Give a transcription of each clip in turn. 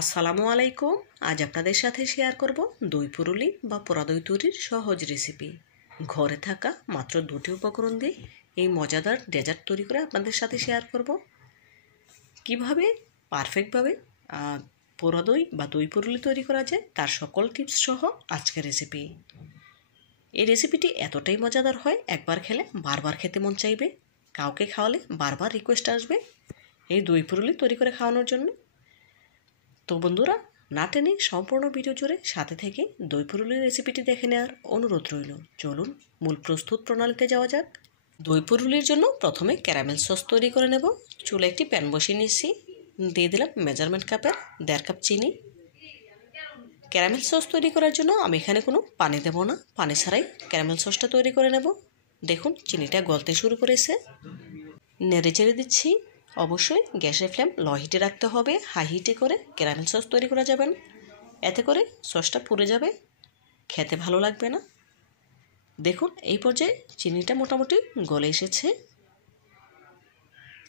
আসসালামু আলাইকুম। আজ আপনাদের সাথে শেয়ার করব দই পুরুলি বা পোড়া দই তৈরির সহজ রেসিপি। ঘরে থাকা মাত্র 2টি উপকরণ দিয়ে এই মজাদার ডেজার্ট তৈরি করে আপনাদের সাথে শেয়ার করব। কিভাবে পারফেক্টভাবে পোড়া দই বা দই পুরুলি তৈরি করা যায় তার সকল টিপস সহ আজকের রেসিপি। এই রেসিপিটি এতটাই মজাদার হয়, একবার খেলে বারবার খেতে মন চাইবে। কাউকে খাওয়ালে বারবার রিকোয়েস্ট আসবে এই দই পুরুলি তৈরি করে খাওয়ানোর জন্য। তো বন্ধুরা, না টেনে সম্পূর্ণ ভিডিও জুড়ে সাথে থেকে দই পুরুলির রেসিপিটি দেখে নেওয়ার অনুরোধ রইল। চলুন মূল প্রস্তুত প্রণালীতে যাওয়া যাক। দই পুরুলির জন্য প্রথমে ক্যারামেল সস তৈরি করে নেব। চুলে একটি প্যান বসিয়ে নিচ্ছি, দিয়ে দিলাম মেজারমেন্ট কাপের 1.5 কাপ চিনি। ক্যারামেল সস তৈরি করার জন্য আমি এখানে কোনো পানি দেব না, পানি ছাড়াই ক্যারামেল সসটা তৈরি করে নেব। দেখুন চিনিটা গলতে শুরু করেছে, নেড়ে চেড়ে দিচ্ছি। অবশ্যই গ্যাসের ফ্লেম লো হিটে রাখতে হবে, হাই হিটে করে ক্যারামেল সস তৈরি করা যাবে না, এতে করে সসটা পুড়ে যাবে, খেতে ভালো লাগবে না। দেখুন এই পর্যায়ে চিনিটা মোটামুটি গলে এসেছে।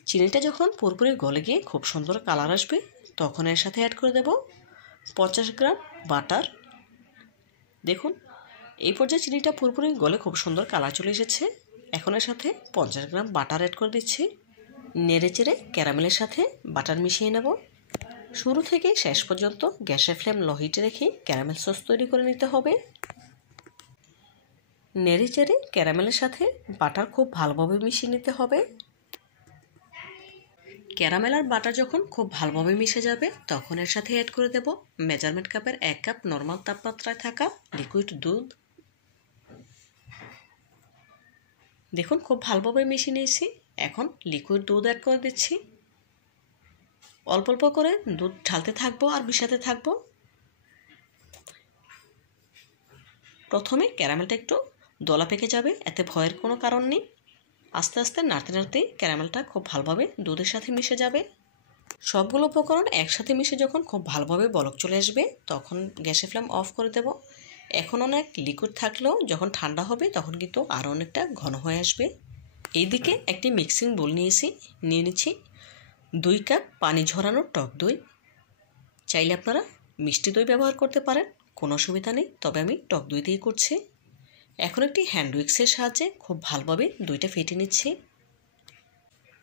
চিনিটা যখন পুরোপুরি গলে গিয়ে খুব সুন্দর কালার আসবে, তখন এর সাথে অ্যাড করে দেব 50 গ্রাম বাটার। দেখুন এই পর্যায়ে চিনিটা পুরোপুরি গলে খুব সুন্দর কালার চলে এসেছে। এখন এর সাথে 50 গ্রাম বাটার অ্যাড করে দিচ্ছি। নেড়ে চেড়ে ক্যারামেলের সাথে বাটার মিশিয়ে নেব। শুরু থেকে শেষ পর্যন্ত গ্যাসের ফ্লেম লো হিটে রেখে ক্যারামেল সস তৈরি করে নিতে হবে। নেড়ে চেড়ে ক্যারামেলের সাথে বাটার খুব ভালোভাবে মিশিয়ে নিতে হবে। ক্যারামেল আর বাটার যখন খুব ভালোভাবে মিশে যাবে, তখন এর সাথে অ্যাড করে দেব মেজারমেন্ট কাপের 1 কাপ নর্মাল তাপমাত্রায় থাকা লিকুইড দুধ। দেখুন খুব ভালোভাবে মিশিয়ে নিয়েছি। এখন লিকুইড দুধ অ্যাড করে দিচ্ছি। অল্প অল্প করে দুধ ঢালতে থাকবো আর মিশাতে থাকবো। প্রথমে ক্যারামেলটা একটু দলা পেকে যাবে, এতে ভয়ের কোনো কারণ নেই। আস্তে আস্তে নাড়তে নাড়তে ক্যারামেলটা খুব ভালোভাবে দুধের সাথে মিশে যাবে। সবগুলো উপকরণ একসাথে মিশে যখন খুব ভালোভাবে বলক চলে আসবে, তখন গ্যাসের ফ্লেম অফ করে দেব। এখন অনেক লিকুইড থাকলেও যখন ঠান্ডা হবে তখন কিন্তু আরও অনেকটা ঘন হয়ে আসবে। এইদিকে একটি মিক্সিং বোল নিয়ে নিচ্ছি 2 কাপ পানি ঝরানো টক দই। চাইলে আপনারা মিষ্টি দই ব্যবহার করতে পারেন, কোনো অসুবিধা নেই, তবে আমি টক দই দিয়ে করছি। এখন একটি হ্যান্ড উইক্সের সাহায্যে খুব ভালোভাবে দইটা ফেটে নিচ্ছি।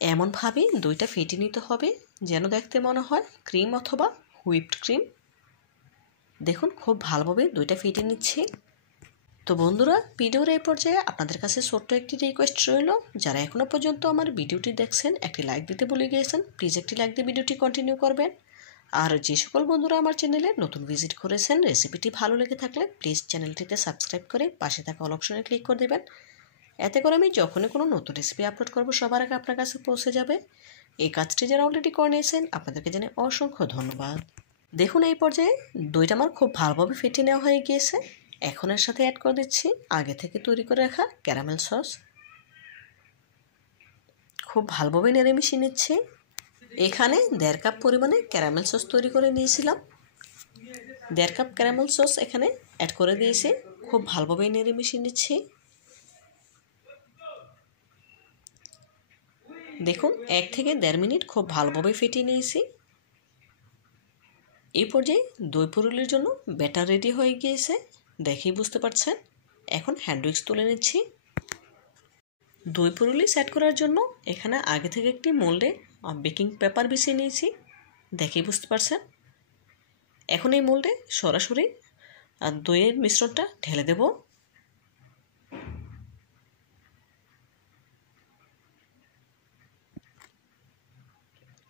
এমনভাবে দইটা ফেটে নিতে হবে যেন দেখতে মনে হয় ক্রিম অথবা হুইপড ক্রিম। দেখুন খুব ভালোভাবে দইটা ফেটে নিচ্ছি। তো বন্ধুরা, ভিডিওর এই পর্যায়ে আপনাদের কাছে ছোট্ট একটি রিকোয়েস্ট রইল, যারা এখনও পর্যন্ত আমার ভিডিওটি দেখছেন একটি লাইক দিতে ভুলে গিয়েছেন, প্লিজ একটি লাইক দিয়ে ভিডিওটি কন্টিনিউ করবেন। আর যে সকল বন্ধুরা আমার চ্যানেলে নতুন ভিজিট করেছেন, রেসিপিটি ভালো লেগে থাকলে প্লিজ চ্যানেলটিতে সাবস্ক্রাইব করে পাশে থাকা অল অপশনে ক্লিক করে দেবেন। এতে করে আমি যখনই কোনো নতুন রেসিপি আপলোড করব সবার আগে আপনার কাছে পৌঁছে যাবে। এই কাজটি যারা অলরেডি করে নিয়েছেন আপনাদেরকে জানাই অসংখ্য ধন্যবাদ। দেখুন এই পর্যায়ে দইটা আমার খুব ভালোভাবে ফেটে নেওয়া হয়ে গিয়েছে। এখন এর সাথে অ্যাড করে দিচ্ছি আগে থেকে তৈরি করে রাখা ক্যারামেল সস। খুব ভালোভাবে নেড়ে মিশিয়ে নিচ্ছি। এখানে 1.5 কাপ পরিমাণে ক্যারামেল সস তৈরি করে নিয়েছিলাম। 1.5 কাপ ক্যারামেল সস এখানে অ্যাড করে দিয়েছি। খুব ভালোভাবে নেড়ে মিশিয়ে নিচ্ছি। দেখুন 1 থেকে 1.5 মিনিট খুব ভালোভাবে ফেটিয়ে নিয়েছি। এই পর্যায়ে দই পুরুলির জন্য ব্যাটার রেডি হয়ে গিয়েছে, দেখেই বুঝতে পারছেন। এখন হ্যান্ড উইক্স তুলে নিচ্ছি। দই পুরুলি সেট করার জন্য এখানে আগে থেকে একটি মোল্ডে বেকিং পেপার বিছিয়ে নিয়েছি, দেখেই বুঝতে পারছেন। এখন এই মোল্ডে সরাসরি দইয়ের মিশ্রণটা ঢেলে দেব।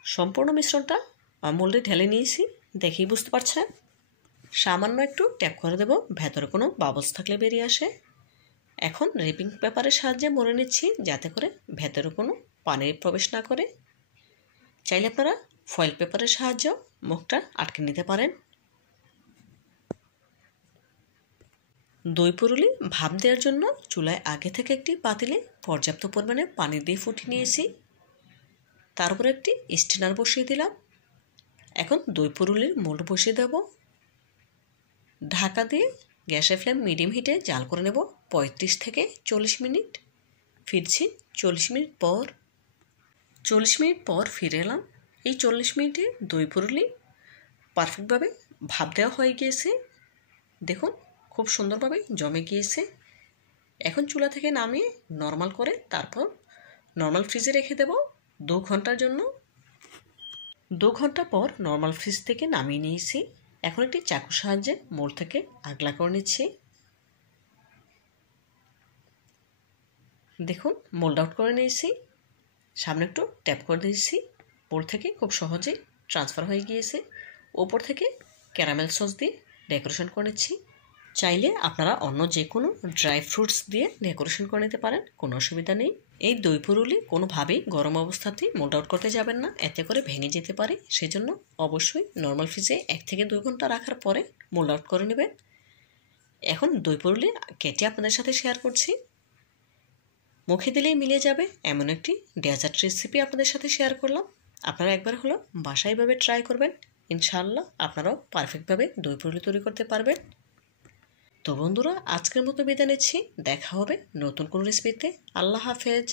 সম্পূর্ণ মিশ্রণটা মোল্ডে ঢেলে নিয়েছি, দেখেই বুঝতে পারছেন। সামান্য একটু ট্যাপ করে দেব, ভেতরে কোনো বাবলস থাকলে বেরিয়ে আসে। এখন রেপিং পেপারের সাহায্যে মুড়ে নিচ্ছি, যাতে করে ভেতরে কোনো পানি প্রবেশ না করে। চাইলে আপনারা ফয়েল পেপারের সাহায্যেও মুখটা আটকে নিতে পারেন। দই পুরুলি ভাপ দেওয়ার জন্য চুলায় আগে থেকে একটি পাতিলে পর্যাপ্ত পরিমাণে পানি দিয়ে ফুটিয়ে নিয়েছি। তার উপরে একটি স্ট্রেনার বসিয়ে দিলাম। এখন দই পুরুলির মোল্ড বসিয়ে দেব। ঢাকা দিয়ে গ্যাসের ফ্লেম মিডিয়াম হিটে জাল করে নেব 35 থেকে 40 মিনিট। ফিরছি 40 মিনিট পর। 40 মিনিট পর ফিরে এলাম। এই 40 মিনিটে দই পুরুলি পারফেক্টভাবে ভাপ দেওয়া হয়ে গিয়েছে। দেখুন খুব সুন্দরভাবে জমে গিয়েছে। এখন চুলা থেকে নামিয়ে নর্মাল করে তারপর নর্মাল ফ্রিজে রেখে দেব 2 ঘন্টার জন্য। 2 ঘন্টা পর নর্মাল ফ্রিজ থেকে নামিয়ে নিয়েছি। এখন একটি চাকুর সাহায্যে মোল্ড থেকে আগলা করে নিচ্ছি। দেখুন মোল্ড আউট করে নিয়েছি। সামনে একটু ট্যাপ করে দিয়েছি। মোল্ড থেকে খুব সহজেই ট্রান্সফার হয়ে গিয়েছে। ওপর থেকে ক্যারামেল সস দিয়ে ডেকোরেশন করে নিচ্ছি। চাইলে আপনারা অন্য যে কোনো ড্রাই ফ্রুটস দিয়ে ডেকোরেশন করে নিতে পারেন, কোনো অসুবিধা নেই। এই দই পুরুলি কোনোভাবেই গরম অবস্থাতেই মোল্ড আউট করতে যাবেন না, এতে করে ভেঙে যেতে পারে। সেজন্য অবশ্যই নর্মাল ফ্রিজে 1 থেকে 2 ঘন্টা রাখার পরে মোল্ড আউট করে নেবেন। এখন দই পুরুলি কেটে আপনাদের সাথে শেয়ার করছি। মুখে দিলেই মিলে যাবে এমন একটি ডেজার্ট রেসিপি আপনাদের সাথে শেয়ার করলাম। আপনারা একবার হলো বাসায় এভাবে ট্রাই করবেন, ইনশাআল্লাহ আপনারাও পারফেক্টভাবে দই পুরুলি তৈরি করতে পারবেন। তো বন্ধুরা, আজকের মতো বিদায় নিচ্ছি। দেখা হবে নতুন কোনো রেসিপিতে। আল্লাহ হাফেজ।